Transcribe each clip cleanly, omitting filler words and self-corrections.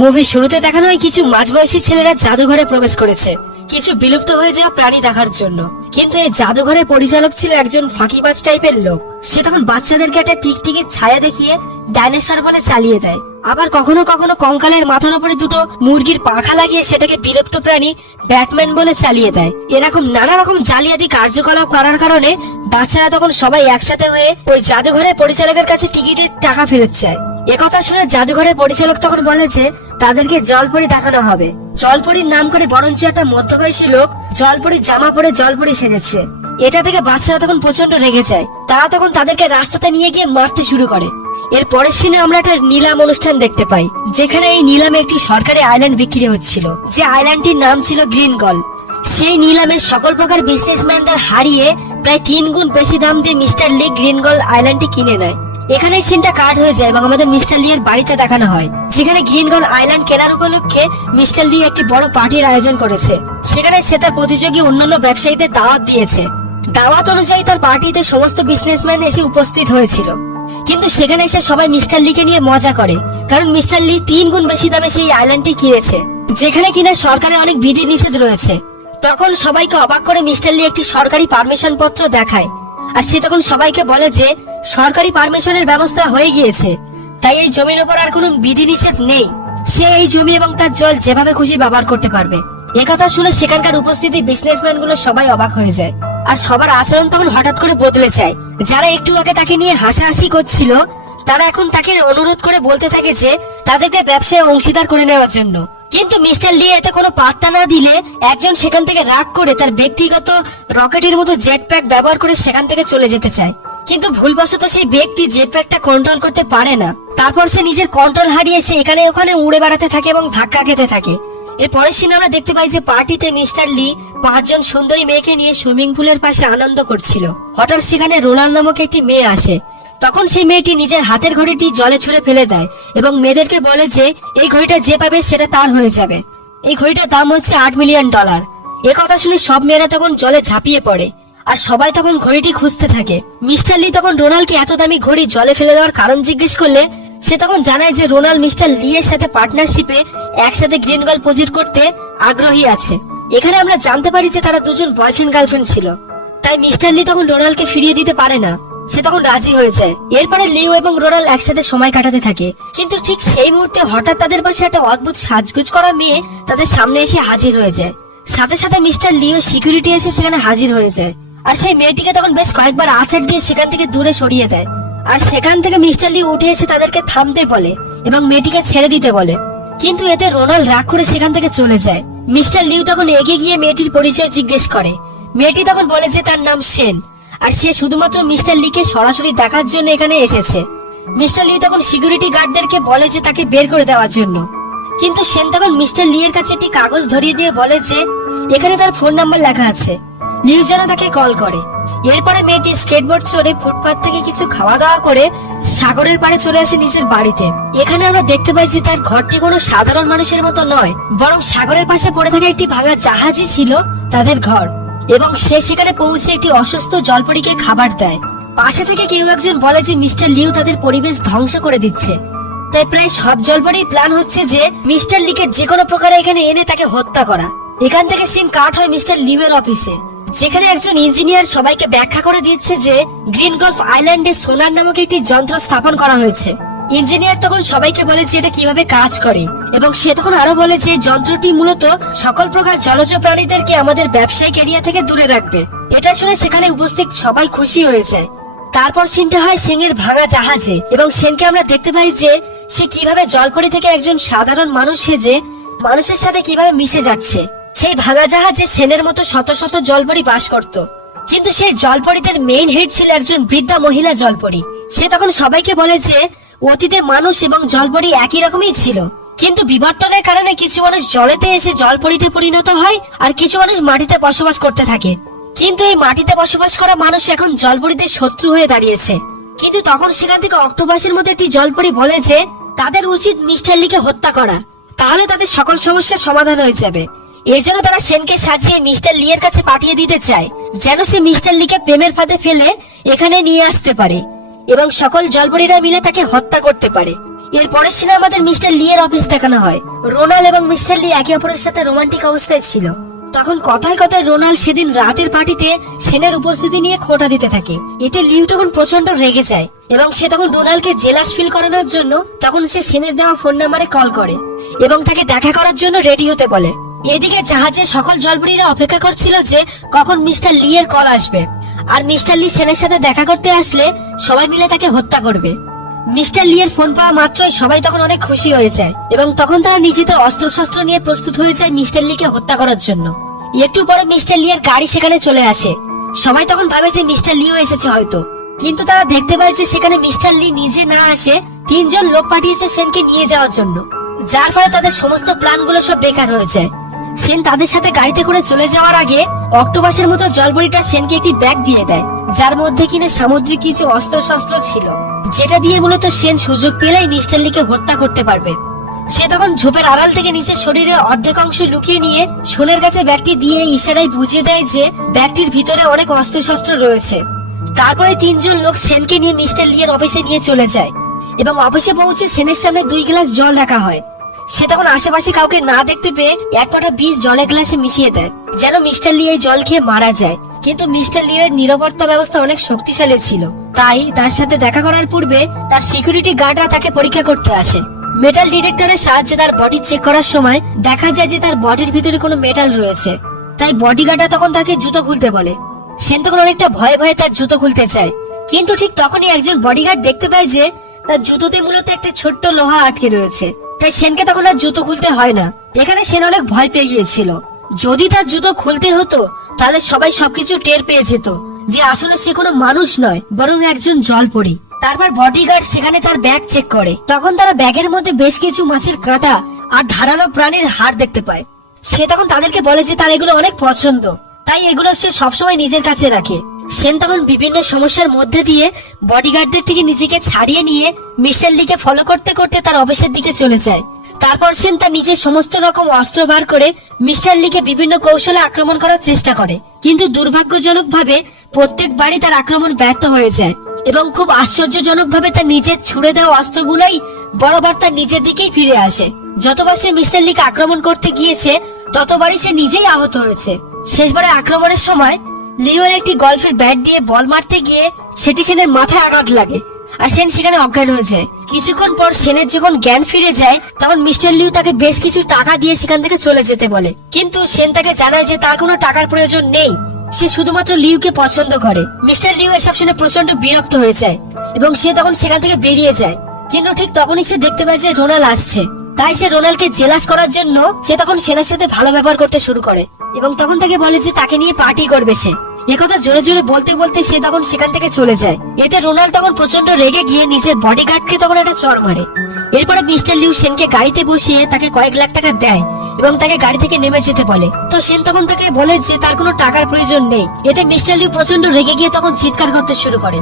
Movie শুরুতে দেখানো হয় কিছু মাঝবয়সী ছেলেরা জাদুঘরে প্রবেশ করেছে কিছু বিলুপ্ত হয়ে যাওয়া প্রাণী দেখার জন্য। কিন্তু এই জাদুঘরের পরিচালক ছিল একজন ফাঁকিবাজ টাইপের লোক। সে তখন বাচ্চাদেরকে একটা টিকটিকির ছায়া দেখিয়ে ডাইনোসর বলে চালিয়ে দেয়। আবার কখনো কখনো কঙ্কালের মাথার উপরে দুটো মুরগির পাখা লাগিয়ে সেটাকে বিলুপ্ত প্রাণী ব্যাটম্যান বলে চালিয়ে দেয়। এরকম নানা রকম জালিয়াতি কার্যকলাপ করার কারণে বাচ্চারা তখন সবাই একসাথে হয়ে ওই জাদুঘরের পরিচালকের কাছে টিকিটের টাকা ফেরত চায়। একথা শুনে জাদুঘরের পরিচালক তখন বলে যে তাদেরকে জলপরি দেখানো হবে। জলপরির নাম করে বরঞ্চ একটা মধ্যবয়সী লোক জলপরির জামা পরে জলপরি সেজেছে। এটা থেকে বাচ্চারা তখন প্রচন্ড রেগে যায়। তারা তখন তাদেরকে রাস্তাতে নিয়ে গিয়ে মারতে শুরু করে। এর পরের সিনে আমরা একটা নিলাম অনুষ্ঠান দেখতে পাই, যেখানে এই নিলামে একটি সরকারি আইল্যান্ড বিক্রি হচ্ছিল, যে আইল্যান্ডটির নাম ছিল গ্রিন গল। সেই নিলামে সকল প্রকার বিজনেসম্যানদের হারিয়ে প্রায় 3 গুণ বেশি দাম দিয়ে মিস্টার লি গ্রিন গল আইল্যান্ডটি কিনে নেয়। এখানে সিনটা কাট হয়ে যায় এবং আমাদের মিস্টার লি এর বাড়িতে দেখানো হয়, যেখানে গ্রিনগল আইল্যান্ড কেনার উপলক্ষে মিস্টার লি একটি বড় পার্টির আয়োজন করেছে। সেখানে সে তার প্রতিযোগী অন্যান্য ব্যবসায়ীদের দাওয়াত দিয়েছে। দাওয়াত অনুযায়ী তার পার্টিতে সমস্ত বিজনেসম্যান এসে উপস্থিত হয়েছিল। কিন্তু সেখানে এসে সবাই মিস্টার লিকে নিয়ে মজা করে, কারণ মিস্টার লি 3 গুণ বেশি দামে সেই আইল্যান্ডটি কিনেছে, যেখানে কিনা সরকারের অনেক বিধি নিষেধ রয়েছে। তখন সবাইকে অবাক করে মিস্টার লি একটি সরকারি পারমিশন পত্র দেখায়। আর সে তখন সবাইকে বলে যে সরকারি পারমিশনের ব্যবস্থা হয়ে গিয়েছে, তাই এই জমির উপর আর কোনো বিধিনিষেধ নেই। সে এই জমি এবং তার জল যেভাবে খুশি ব্যবহার করতে পারবে। একথা শুনে সেখানকার উপস্থিত বিজনেসম্যান গুলো সবাই অবাক হয়ে যায়। আর সবার আচরণ তখন হঠাৎ করে বদলে যায়। যারা একটু আগে তাকে নিয়ে হাসাহাসি করছিল, তারা এখন তাকে অনুরোধ করে বলতে থাকে যে তাদেরকে ব্যবসায় অংশীদার করে নেওয়ার জন্য। কিন্তু মিস্টার লি এতে কোনো পাত্তা না দিলে একজন সেখান থেকে রাগ করে তার ব্যক্তিগত রকেটের মতো জেট প্যাক ব্যবহার করে সেখান থেকে চলে যেতে চায়। কিন্তু ভুলবশত সেই ব্যক্তি জেট প্যাকটা কন্ট্রোল করতে পারে না। তারপর সে নিজের কন্ট্রোল হারিয়ে সে এখানে ওখানে উড়ে বেড়াতে থাকে এবং ধাক্কা খেতে থাকে। এর পরের সিনে আমরা দেখতে পাই যে পার্টিতে মিস্টার লি 5 জন সুন্দরী মেয়েকে নিয়ে সুইমিং পুলের পাশে আনন্দ করছিল। হঠাৎ সেখানে রোনাল্ড নামক একটি মেয়ে আসে। তখন সেই মেয়েটি নিজের হাতের ঘড়িটি জলে ছুঁড়ে ফেলে দেয় এবং মেয়েদেরকে বলে যে এই ঘড়িটা যে পাবে সেটা তার হয়ে যাবে। এই ঘড়িটার দাম হচ্ছে $8 মিলিয়ন। এ কথা শুনে সব মেয়েরা তখন জলে ঝাঁপিয়ে পড়ে আর সবাই তখন ঘড়িটি খুঁজতে থাকে। মিস্টার লি তখন রোনাল্ডকে এত দামি ঘড়ি জলে ফেলে দেওয়ার কারণ জিজ্ঞেস করলে সে তখন জানায় যে রোনাল্ড মিস্টার লি এর সাথে পার্টনারশিপে একসাথে গ্রিন গল প্রজেক্ট করতে আগ্রহী আছে। এখানে আমরা জানতে পারি যে তারা দুজন বয়ফ্রেন্ড গার্লফ্রেন্ড ছিল, তাই মিস্টার লি তখন রোনাল্ডকে ফিরিয়ে দিতে পারে না। সে তখন রাজি হয়ে যায়। এরপরে লিও এবং রোনাল্ড একসাথে সময় কাটাতে থাকে। কিন্তু ঠিক সেই মুহূর্তে হঠাৎ তাদের পাশে একটা অদ্ভুত সাজগোজ করা মেয়ে তাদের সামনে এসে হাজির হয়ে যায়। সাথে সাথে মিস্টার লিও সিকিউরিটি এসে সেখানে হাজির হয়ে যায় আর সেই মেয়েটিকে তখন বেশ কয়েকবার আছাড় দিয়ে সেখান থেকে দূরে সরিয়ে দেয়। আর সেখান থেকে মিস্টার লি উঠে এসে তাদেরকে থামতে বলে এবং মেয়েটিকে ছেড়ে দিতে বলে। কিন্তু এতে রোনাল্ড রাগ করে সেখান থেকে চলে যায়। মিস্টার লিও তখন এগিয়ে গিয়ে মেয়েটির পরিচয় জিজ্ঞেস করে। মেয়েটি তখন বলে যে তার নাম সেন আর সে শুধুমাত্র মিস্টার লিকে সরাসরি দেখার জন্য এখানে এসেছে। মিস্টার লি তখন সিকিউরিটি গার্ডদেরকে বলে যে তাকে বের করে দেওয়ার জন্য। কিন্তু সেন তখন মিস্টার লি এর কাছে একটি কাগজ ধরিয়ে দিয়ে বলে যে এখানে তার ফোন নাম্বার লেখা আছে, লিও যেন তাকে কল করে। এরপরে মেয়েটি স্কেটবোর্ড চড়ে ফুটপাথ থেকে কিছু খাওয়া দাওয়া করে সাগরের পাড়ে চলে আসে নিজের বাড়িতে। এখানে আমরা দেখতে পাই যে তার ঘরটি কোনো সাধারণ মানুষের মতো নয়, বরং সাগরের পাশে পড়ে থাকা একটি ভাঙা জাহাজই ছিল তাদের ঘর। এবং সে সেখানে পৌঁছে একটি অসুস্থ জলপরীকে খাবার দেয়। পাশে থেকে কেউ একজন বলে যে মিস্টার লিও তাদের পরিবেশ ধ্বংস করে দিচ্ছে। তাই প্রায় সব জলপরীর প্ল্যান হচ্ছে যে মিস্টার লিকে যে কোনো প্রকারে এখানে এনে তাকে হত্যা করা। এখান থেকে সিন কাট হয় মিস্টার লিওর অফিসে, যেখানে একজন ইঞ্জিনিয়ার সবাইকে ব্যাখ্যা করে দিচ্ছে যে গ্রিন গলফ আইল্যান্ডে সোনার নামক একটি যন্ত্র স্থাপন করা হয়েছে। ইঞ্জিনিয়ার তখন সবাইকে বলে যে এটা কিভাবে কাজ করে এবং সে তখন আরো বলে যে যন্ত্রটি মূলত সকল প্রকার জলজ প্রাণীদেরকে আমাদের ব্যবসায়িক এরিয়া থেকে দূরে রাখবে। এটা শুনে সেখানে উপস্থিত সবাই খুশি হয়ে যায়। তারপর সিনটা হয় সেনের ভাঙা জাহাজে এবং সেনকে আমরা দেখতে পাই যে সে কিভাবে জলপরি থেকে একজন সাধারণ মানুষ সেজে মানুষের সাথে কিভাবে মিশে যাচ্ছে। সেই ভাঙা জাহাজে সেনের মতো শত শত জলপরি বাস করত, কিন্তু সেই জলপরীদের মেইন হেড ছিল একজন বৃদ্ধা মহিলা জলপরি। সে তখন সবাইকে বলে যে অতীতে মানুষ এবং জলপরি একই রকমই ছিল, কিন্তু বিবর্তনের কারণে কিছু মানুষ জলেতে এসে জলপরীতে পরিণত হয় আর কিছু মানুষ মাটিতে বসবাস করতে থাকে। কিন্তু এই মাটিতে বসবাস করা মানুষ এখন জলপরীদের শত্রু হয়ে দাঁড়িয়েছে। কিন্তু তখন সেখান থেকে অক্টোপাসের মধ্যে একটি জলপরি বলে যে তাদের উচিত মিস্টার লিকে হত্যা করা, তাহলে তাদের সকল সমস্যার সমাধান হয়ে যাবে। এর জন্য তারা সেনকে সাজিয়ে মিস্টার লি এর কাছে পাঠিয়ে দিতে চায়, যেন সে মিস্টার লিকে প্রেমের ফাঁদে ফেলে এখানে নিয়ে আসতে পারে এবং সকল জলপরীরা মিলে তাকে হত্যা করতে পারে। এর পরের সিনে আমাদের মিস্টার লি এর অফিস দেখানো হয়। রোনাল এবং মিস্টার লি একে অপরের সাথে রোমান্টিক অবস্থায় ছিল। তখন কথায় কথায় রোনাল সেদিন রাতের পার্টিতে সেনের উপস্থিতি নিয়ে খোঁটা দিতে থাকে। এতে লিউ তখন প্রচন্ড রেগে যায় এবং সে তখন রোনালকে জেলাস ফিল করানোর জন্য তখন সে সেনের দেওয়া ফোন নাম্বারে কল করে এবং তাকে দেখা করার জন্য রেডি হতে বলে। এদিকে জাহাজে সকল জলপরীরা অপেক্ষা করছিল যে কখন মিস্টার লি এর কল আসবে, আর মিস্টার লি সেনের সাথে দেখা করতে আসলে সবাই মিলে তাকে হত্যা করবে। মিস্টার লি এর ফোন পাওয়া মাত্রই সবাই তখন অনেক খুশি হয়ে যায় এবং তখন তারা নিজেদের অস্ত্রশস্ত্র নিয়ে প্রস্তুত হয়ে যায় মিস্টার লিকে হত্যা করার জন্য। একটু পরে মিস্টার লি এর গাড়ি সেখানে চলে আসে। সবাই তখন ভাবে যে মিস্টার লিও এসেছে হয়তো, কিন্তু তারা দেখতে পায় যে সেখানে মিস্টার লি নিজে না আসে 3 জন লোক পাঠিয়েছে সেনকে নিয়ে যাওয়ার জন্য, যার ফলে তাদের সমস্ত প্ল্যানগুলো সব বেকার হয়ে যায়। সেন তাদের সাথে গাড়িতে করে চলে যাওয়ার আগে অক্টোপাসের মতো জলপরীটা সেনকে একটি ব্যাগ দিয়ে দেয়, যার মধ্যে কিনা সামুদ্রিক কিছু অস্ত্রশস্ত্র ছিল, যেটা দিয়ে মূলত সেন সুযোগ পেলেই মিস্টার লিকে হত্যা করতে পারবে। সে তখন ঝোপের আড়াল থেকে নিচের শরীরের অর্ধেক অংশ লুকিয়ে নিয়ে সোনের কাছে ব্যাগটি দিয়ে ইশারায় বুঝিয়ে দেয় যে ব্যাগটির ভিতরে অনেক অস্ত্রশস্ত্র রয়েছে। তারপরে 3 জন লোক সেনকে নিয়ে মিস্টার লি এর অফিসে নিয়ে চলে যায় এবং অফিসে পৌঁছে সেনের সামনে 2 গ্লাস জল রাখা হয়। সে তখন আশেপাশে কাউকে না দেখতে পেয়ে 1 পাটা বিষ জলের গ্লাসে মিশিয়ে দেয় যেন মিস্টার লি এই জল খেয়ে মারা যায়। কিন্তু মিস্টার লি এর নিরাপত্তা ব্যবস্থা অনেক শক্তিশালী ছিল, তাই তার সাথে দেখা করার পূর্বে তার সিকিউরিটি গার্ডরা তাকে পরীক্ষা করতে আসে। মেটাল ডিটেক্টরের সাহায্যে তার বডি চেক করার সময় দেখা যায় যে তার বডির ভিতরে কোনো মেটাল রয়েছে, তাই বডিগার্ডরা তখন তাকে জুতো খুলতে বলে। সেন তখন অনেকটা ভয়ে ভয়ে তার জুতো খুলতে চায়, কিন্তু ঠিক তখনই একজন বডিগার্ড দেখতে পায় যে তার জুতোতে মূলত একটা ছোট্ট লোহা আটকে রয়েছে, তাই সেনকে তখন আর জুতো খুলতে হয় না। এখানে সেন অনেক ভয় পেয়ে গিয়েছিল। যদি তার জুতো খুলতে হতো তাহলে সবাই সবকিছু টের পেয়ে যেত যে আসলে সে কোনো মানুষ নয় বরং একজন জলপরী। তারপর বডিগার্ড সেখানে তার ব্যাগ চেক করে, তখন তারা ব্যাগের মধ্যে বেশ কিছু মাছের কাঁটা আর ধারালো প্রাণীর হাড় দেখতে পায়। সে তখন তাদেরকে বলে যে তার এগুলো অনেক পছন্দ, তাই এগুলো সে সবসময় নিজের কাছে রাখে। সেন তখন বিভিন্ন সমস্যার মধ্যে দিয়ে বডিগার্ডদের থেকে নিজেকে ছাড়িয়ে নিয়ে মিস্টার লিকে ফলো করতে করতে তার অফিসের দিকে চলে যায়। তারপর সেন তার নিজের সমস্ত রকম অস্ত্র বার করে মিস্টার লিকে বিভিন্ন কৌশলে আক্রমণ করার চেষ্টা করে, কিন্তু দুর্ভাগ্যজনকভাবে প্রত্যেকবারই তার আক্রমণ ব্যর্থ হয়ে যায় এবং খুব আশ্চর্যজনকভাবে তার নিজের ছুড়ে দেওয়া অস্ত্রগুলোই বরাবর তার নিজের দিকেই ফিরে আসে। যতবার সে মিস্টার লিকে আক্রমণ করতে গিয়েছে ততবারই সে নিজেই আহত হয়েছে। শেষবারে আক্রমণের সময় লিওর একটি গল্ফের ব্যাট দিয়ে বল মারতে গিয়ে সেটি সেনের মাথায় আঘাত লাগে আর সেন সেখানে অজ্ঞান হয়ে যায়। কিছুক্ষণ পর সেনের যখন জ্ঞান ফিরে যায় তখন মিস্টার লিউ তাকে বেশ কিছু টাকা দিয়ে সেখান থেকে চলে যেতে বলে, কিন্তু সেন তাকে জানায় যে তার কোনো টাকার প্রয়োজন নেই, সে শুধুমাত্র লিউকে পছন্দ করে। মিস্টার লিউ এসব শুনে প্রচন্ড বিরক্ত হয়ে যায় এবং সে তখন সেখান থেকে বেরিয়ে যায়, কিন্তু ঠিক তখনই সে দেখতে পায় যে রোনাল আসছে, তাই সে রোনালকে জেলাস করার জন্য সে তখন সেনের সাথে ভালো ব্যবহার করতে শুরু করে এবং তখন তাকে বলে যে তাকে নিয়ে পার্টি করবে সে। একথা জোরে জোরে বলতে বলতে সে তখন সেখান থেকে চলে যায়। এতে রোনাল তখন প্রচন্ড রেগে গিয়ে নিজের বডিগার্ডকে তখন একটা চড় মারে। এরপরে মিস্টার লিউ সেনকে গাড়িতে বসিয়ে তাকে কয়েক লাখ টাকা দেয় এবং তাকে গাড়ি থেকে নেমে যেতে বলে। তো সেন তখন তাকে বলে যে তার কোনো টাকার প্রয়োজন নেই। এতে মিস্টার লিউ প্রচন্ড রেগে গিয়ে তখন চিৎকার করতে শুরু করে।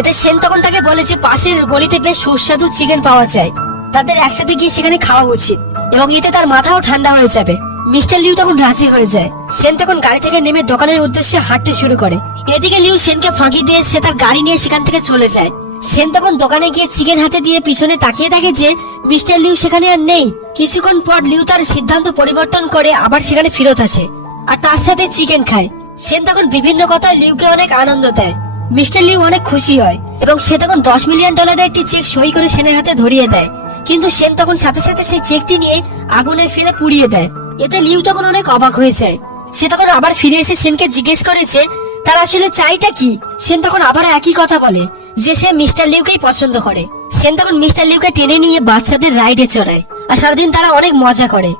এতে সেন তখন তাকে বলে যে পাশের গলিতে বেশ সুস্বাদু চিকেন পাওয়া যায়, তাদের একসাথে গিয়ে সেখানে খাওয়া উচিত এবং এতে তার মাথাও ঠান্ডা হয়ে যাবে। মিস্টার লিউ তখন রাজি হয়ে যায়। সেন তখন গাড়ি থেকে নেমে দোকানের উদ্দেশ্যে হাঁটতে শুরু করে। এদিকে লিউ সেনকে ফাঁকি দিয়ে সে তার গাড়ি নিয়ে সেখান থেকে চলে যায়। সেন তখন দোকানে গিয়ে চিকেন হাতে দিয়ে পিছনে তাকিয়ে থাকে যে মিস্টার লিউ সেখানে আর নেই। কিছুক্ষণ পর লিউ তার সিদ্ধান্ত পরিবর্তন করে আবার সেখানে ফেরত আসে আর তার সাথে চিকেন খায়। সেন তখন বিভিন্ন কথায় লিউকে অনেক আনন্দ দেয়। মিস্টার লিউ অনেক খুশি হয় এবং সে তখন $10 মিলিয়ন একটি চেক সই করে সেনের হাতে ধরিয়ে দেয়, কিন্তু সেন তখন সাথে সাথে সেই চেকটি নিয়ে আগুনে ফেলে পুড়িয়ে দেয়। এতে লিউ তখন অনেক অবাক হয়ে যায়। সে তখন আবার ফিরে এসে সেনকে জিজ্ঞেস করেছে তার আসলে চাইটা কি। সেন তখন আবার একই কথা বলে যে সে মিস্টার লিউকেই পছন্দ করে। সেন তখন মিস্টার লিউকে টেনে নিয়ে বাচ্চাদের রাইডে চড়ায় আর সারাদিন তারা অনেক মজা করে।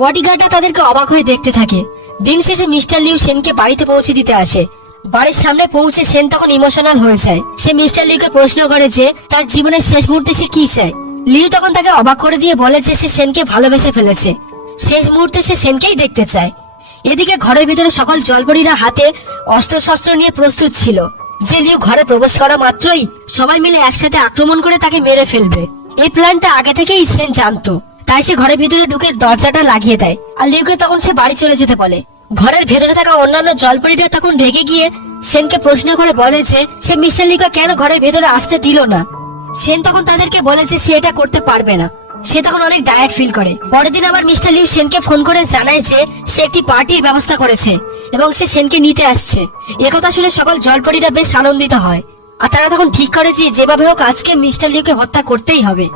বডিগার্ডরা তাদেরকে অবাক হয়ে দেখতে থাকে। দিন শেষে মিস্টার লিউ সেনকে বাড়িতে পৌঁছে দিতে আসে। বাড়ির সামনে পৌঁছে সেন তখন ইমোশনাল হয়ে যায়। সে মিস্টার লিউকে প্রশ্ন করে যে তার জীবনের শেষ মুহূর্তে সে কি চায়। লিউ তখন তাকে অবাক করে দিয়ে বলে যে সে সেনকে ভালোবেসে ফেলেছে, শেষ মুহূর্তে সে সেনকেই দেখতে চায়। এদিকে ঘরের ভিতরে সকল জলপরীরা হাতে অস্ত্রশস্ত্র নিয়ে প্রস্তুত ছিল যে লিউ ঘরে প্রবেশ করা মাত্রই সবাই মিলে একসাথে আক্রমণ করে তাকে মেরে ফেলবে। এই প্ল্যানটা আগে থেকেই সেন জানতো, তাই সে ঘরের ভিতরে ঢুকে দরজাটা লাগিয়ে দেয় আর লিউকে তখন সে বাড়ি চলে যেতে বলে। ঘরের ভেতরে থাকা অন্যান্য জলপরীরা তখন রেগে গিয়ে সেনকে প্রশ্ন করে বলে যে সে মিস্টার লিউকে কেন ঘরের ভেতরে আসতে দিল না। সেন তখন তাদেরকে বলে যে সে এটা করতে পারবে না। সে তখন অনেক ডায়েট ফিল করে। পরের দিন আবার মিস্টার লিউ সেনকে ফোন করে জানায় যে সে একটি পার্টির ব্যবস্থা করেছে এবং সে সেনকে নিতে আসছে। একথা শুনে সকল জলপরীরা বেশ আনন্দিত হয়, আর তারা তখন ঠিক করে যে যেভাবে হোক আজকে মিস্টার লিউকে হত্যা করতেই হবে।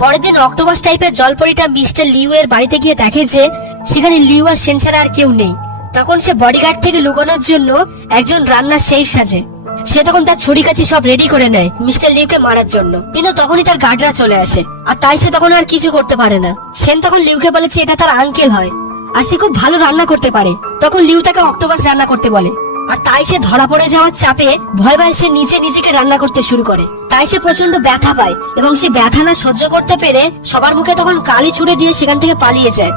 পরের দিন অক্টোপাস টাইপের জলপরীটা মিস্টার লিউ এর বাড়িতে গিয়ে দেখে যে সেখানে লিউ আর সেন ছাড়া আর কেউ নেই। তখন সে বডিগার্ড থেকে লুকানোর জন্য একজন রান্নার শেফ সাজে। সে তখন তার ছুরি কাছি সব রেডি করে নেয় মিস্টার লিউকে মারার জন্য, কিন্তু তখনই তার গার্ডরা চলে আসে, আর তাই সে তখন আর কিছু করতে পারে না। সেন তখন লিউকে বলেছে এটা তার আঙ্কেল হয় আর সে খুব ভালো রান্না করতে পারে। তখন লিউ তাকে অক্টোপাস রান্না করতে বলে, আর তাই সে ধরা পড়ে যাওয়ার চাপে ভয় ভয় সে নিজেকে রান্না করতে শুরু করে। তাই সে প্রচন্ড ব্যথা পায় এবং সে ব্যথা না সহ্য করতে পেরে সবার মুখে তখন কালি ছুড়ে দিয়ে সেখান থেকে পালিয়ে যায়।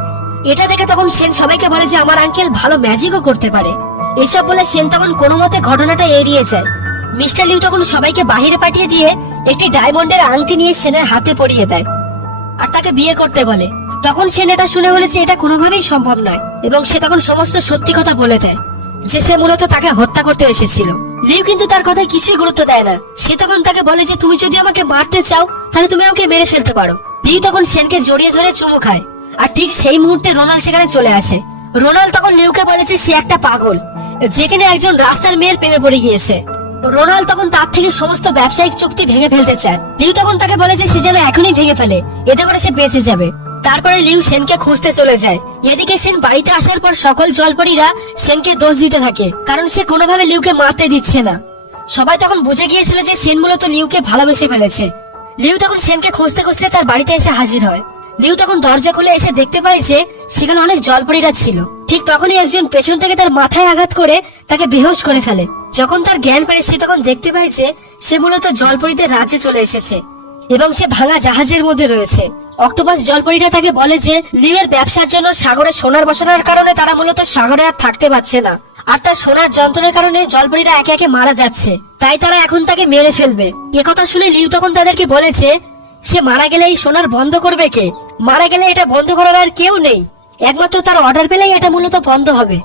এটা দেখে তখন সেন সবাইকে বলে যে আমার আঙ্কেল ভালো ম্যাজিকও করতে পারে। এসব বলে সেন তখন কোনো মতে ঘটনাটা এড়িয়ে যায়। মিস্টার লিউ তখন সবাইকে বাহিরে পাঠিয়ে দিয়ে একটি ডায়মন্ডের আংটি নিয়ে সেনের হাতে পরিয়ে দেয় আর তাকে বিয়ে করতে বলে। তখন সেন এটা শুনে বলেছে এটা কোনোভাবেই সম্ভব নয় এবং সে তখন সমস্ত সত্যি কথা বলে দেয় যে সে মূলত তাকে হত্যা করতে এসেছিল। লিউ কিন্তু তার কথায় কিছুই গুরুত্ব দেয় না। সে তখন তাকে বলে যে তুমি যদি আমাকে মারতে চাও তাহলে তুমি আমাকে মেরে ফেলতে পারো। লিউ তখন সেনকে জড়িয়ে ধরে চুমু খায়, আর ঠিক সেই মুহূর্তে রোনাল্ড সেখানে চলে আসে। রোনাল্ড তখন লিউকে বলেছে সে একটা পাগল, যেখানে একজন রাস্তার মেয়ের প্রেমে পড়ে গিয়েছে। রোনাল্ড তখন তার থেকে সমস্ত ব্যবসায়িক চুক্তি ভেঙে ফেলতে চায়। লিউ তখন তাকে বলে যে সে যেন এখনই ভেঙে ফেলে, এতে করে সে বেঁচে যাবে। তারপরে লিউ সেনকে খুঁজতে চলে যায়। এদিকে সেন বাড়িতে আসার পর সকল জলপরীরা সেনকে দোষ দিতে থাকে, কারণ সে কোনোভাবে লিউকে মারতে দিচ্ছে না। সবাই তখন বুঝে গিয়েছিল যে সেন মূলত লিউকে ভালোবেসে ফেলেছে। লিউ তখন সেনকে খুঁজতে খুঁজতে তার বাড়িতে এসে হাজির হয়। লিউ তখন দরজা খুলে এসে দেখতে পায় যে সেখানে অনেক জলপরীরা ছিল। ঠিক তখনই একজন পেছন থেকে তার মাথায় আঘাত করে তাকে বেহোশ করে ফেলে। যখন তার জ্ঞান ফেরে সে তখন দেখতে পায় যে সে মূলত জলপরীদের রাজ্যে চলে এসেছে এবং সে ভাঙা জাহাজের মধ্যে রয়েছে। অক্টোপাস জলপরীরা তাকে বলে যে লিউ এর ব্যবসার জন্য সাগরে সোনার বসানোর কারণে তারা মূলত সাগরে আর থাকতে পারছে না, আর তার সোনার যন্ত্রের কারণে জলপরীরা একে একে মারা যাচ্ছে, তাই তারা এখন তাকে মেরে ফেলবে। একথা শুনে লিউ তখন তাদেরকে বলেছে সে মারা গেলে এই সোনার বন্ধ করবে কে? মারা গেলে এটা বন্ধ করার আর কেউ নেই, একমাত্র তার অর্ডার পেলেই এটা মূলত বন্ধ হবে।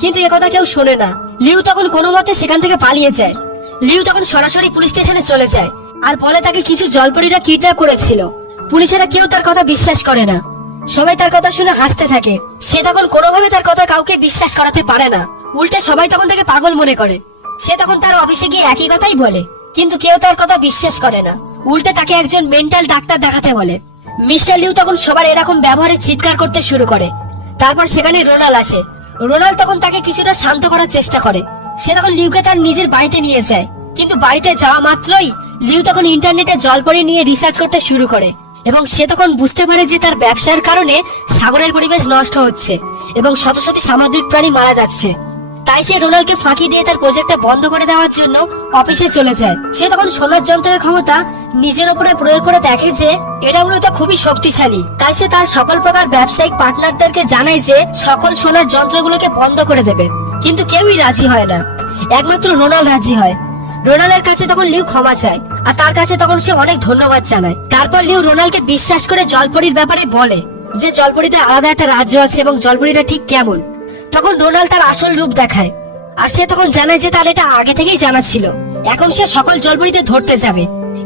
কিন্তু একথা কেউ শোনে না। লিউ তখন কোনো মতে সেখান থেকে পালিয়ে যায়। লিউ তখন সরাসরি পুলিশ স্টেশনে চলে যায় আর বলে তাকে কিছু জলপরীরা কিডন্যাপ করেছিল। পুলিশেরা কেউ তার কথা বিশ্বাস করে না, সবাই তার কথা শুনে হাসতে থাকে। সে তখন কোনোভাবে তার কথা কাউকে বিশ্বাস করাতে পারে না, উল্টে সবাই তখন তাকে পাগল মনে করে। সে তখন তার অফিসে গিয়ে একই কথাই বলে, কিন্তু কেউ তার কথা বিশ্বাস করে না, উল্টে তাকে একজন মেন্টাল ডাক্তার দেখাতে বলে। মিস্টার লিউ তখন সবার এরকম ব্যবহারে চিৎকার করতে শুরু করে। তারপর সেখানে রোনাল্ড আসে। রোনাল্ড তখন তাকে কিছুটা শান্ত করার চেষ্টা করে। সে তখন লিউকে তার নিজের বাড়িতে নিয়ে যায়, কিন্তু বাড়িতে যাওয়া মাত্রই লিউ তখন ইন্টারনেটে জলপরি নিয়ে রিসার্চ করতে শুরু করে এবং সে তখন বুঝতে পারে যে তার ব্যবসার কারণে সাগরের পরিবেশ নষ্ট হচ্ছে এবং শত শত সামুদ্রিক প্রাণী মারা যাচ্ছে। তাই সে রোনাল্ডকে ফাঁকি দিয়ে তার প্রজেক্টটা বন্ধ করে দেওয়ার জন্য অফিসে চলে যায়। সে তখন সোনার যন্ত্রের ক্ষমতা নিজের উপরে প্রয়োগ করে দেখে যে এটা মূলত খুবই শক্তিশালী। তাই সে তার সকল প্রকার ব্যবসায়িক পার্টনারদেরকে জানায় যে সকল সোনার যন্ত্রগুলোকে বন্ধ করে দেবে, কিন্তু কেউই রাজি হয় না, একমাত্র রোনাল্ড রাজি হয়। রোনাল্ডের কাছে তখন লিউ ক্ষমা চায় আর তার কাছে তখন সে অনেক ধন্যবাদ জানায়। তারপর লিউ রোনাল্ডকে বিশ্বাস করে জলপরীর ব্যাপারে বলে যে জলপরীতে আলাদা একটা রাজ্য আছে এবং জলপরীটা ঠিক কেমন। তখন রোনাল্ড তার আসল রূপ দেখায় আর সে তখন জানায় যে তার এটা আগে থেকেই জানা ছিল। এখন সে সকল জলপরীতে ধরতে যাবে।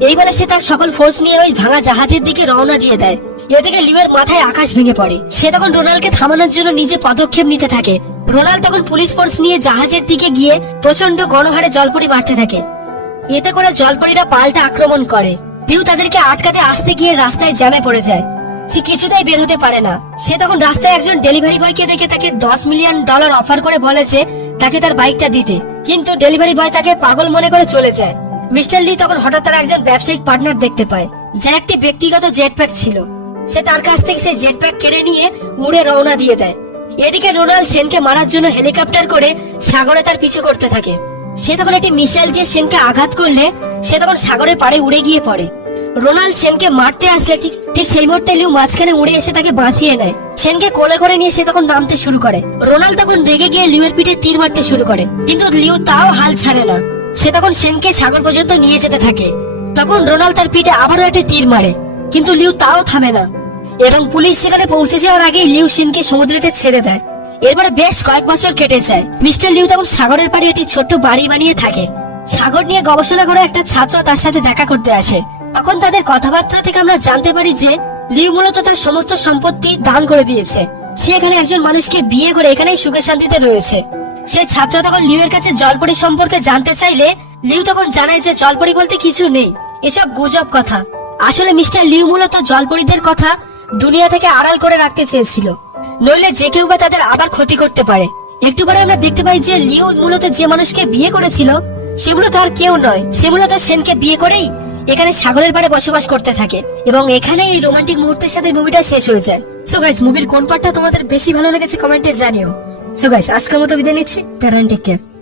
এই বলে সে তার সকল ফোর্স নিয়ে ওই ভাঙা জাহাজের দিকে রওনা দিয়ে দেয়। এদিকে লিউয়ের মাথায় আকাশ ভেঙে পড়ে। সে তখন রোনাল্ডকে থামানোর জন্য নিজে পদক্ষেপ নিতে থাকে। রোনাল্ড তখন পুলিশ ফোর্স নিয়ে জাহাজের দিকে গিয়ে প্রচন্ড গণহারে জলপরি মারতে থাকে। এতে করে জলপরীরা পাল্টা আক্রমণ করে। লিউ তাদেরকে আটকাতে আসতে গিয়ে রাস্তায় জ্যামে পড়ে যায়। সে কিছুতেই বের হতে পারে না। সে তখন রাস্তায় একজন ডেলিভারি বয়কে দেখে তাকে $10 মিলিয়ন অফার করে বলেছে তাকে তার বাইকটা দিতে, কিন্তু ডেলিভারি বয় তাকে পাগল মনে করে চলে যায়। মিস্টার লি তখন হঠাৎ তার একজন ব্যবসায়িক পার্টনার দেখতে পায় যার একটি ব্যক্তিগত জেটপ্যাক ছিল। সে তার কাছ থেকে সেই জেটপ্যাক কেড়ে নিয়ে উড়ে রওনা দিয়ে দেয়। এদিকে রোনাল্ড সেনকে মারার জন্য হেলিকপ্টার করে সাগরে তার পিছু করতে থাকে। সে তখন একটি মিসাইল দিয়ে সেনকে আঘাত করলে সে তখন সাগরের পাড়ে উড়ে গিয়ে পড়ে। রোনাল্ড সেনকে মারতে আসলে ঠিক সেই মুহূর্তে লিউ মাঝখানে উড়ে এসে তাকে বাঁচিয়ে নেয়। সেনকে কোলে করে নিয়ে সে তখন নামতে শুরু করে। রোনাল্ড তখন রেগে গিয়ে লিউয়ের পিঠে তীর মারতে শুরু করে, কিন্তু লিউ তাও হাল ছাড়ে না। সে তখন সেনকে সাগর পর্যন্ত নিয়ে যেতে থাকে। তখন রোনাল্ড তার পিঠে আবারও একটি তীর মারে, কিন্তু লিউ তাও থামে না এবং পুলিশ সেখানে পৌঁছে যাওয়ার আগে লিউ সেনকে সমুদ্রেতে ছেড়ে দেয়। এরপরে বেশ কয়েক বছর কেটে যায়। মিস্টার লিউ তখন সাগরের পাড়ে একটি ছোট্ট বাড়ি বানিয়ে থাকে। সাগর নিয়ে গবেষণা করে একটা ছাত্র তার সাথে দেখা করতে আসে। তখন তাদের কথাবার্তা থেকে আমরা জানতে পারি যে লিউ মূলত তার সমস্ত সম্পত্তি দান করে দিয়েছে। সে এখানে একজন মানুষকে বিয়ে করে এখানেই সুখে শান্তিতে রয়েছে। সে ছাত্র তখন লিউ এর কাছে জলপরি সম্পর্কে জানতে চাইলে লিউ তখন জানায় যে জলপরি বলতে কিছু নেই, এসব গুজব কথা। আসলে মিস্টার লিউ মূলত জলপরীদের কথা দুনিয়া থেকে আড়াল করে রাখতে চেয়েছিল, নইলে যে কেউ বা তাদের আবার ক্ষতি করতে পারে। একটু পরে আমরা দেখতে পাই যে লিউ মূলত যে মানুষকে বিয়ে করেছিল সে মূলত আর কেউ নয়, সে মূলত সেনকে বিয়ে করেই এখানে সাগরের পাড়ে বসবাস করতে থাকে এবং এখানে এই রোমান্টিক মুহূর্তের সাথে মুভিটা শেষ হয়ে যায়। সো গাইস, মুভির কোন পার্টটা তোমাদের বেশি ভালো লেগেছে কমেন্টে জানিও। সো গাইস, আজকের মতো বিদায় নিচ্ছি। Tata, take care.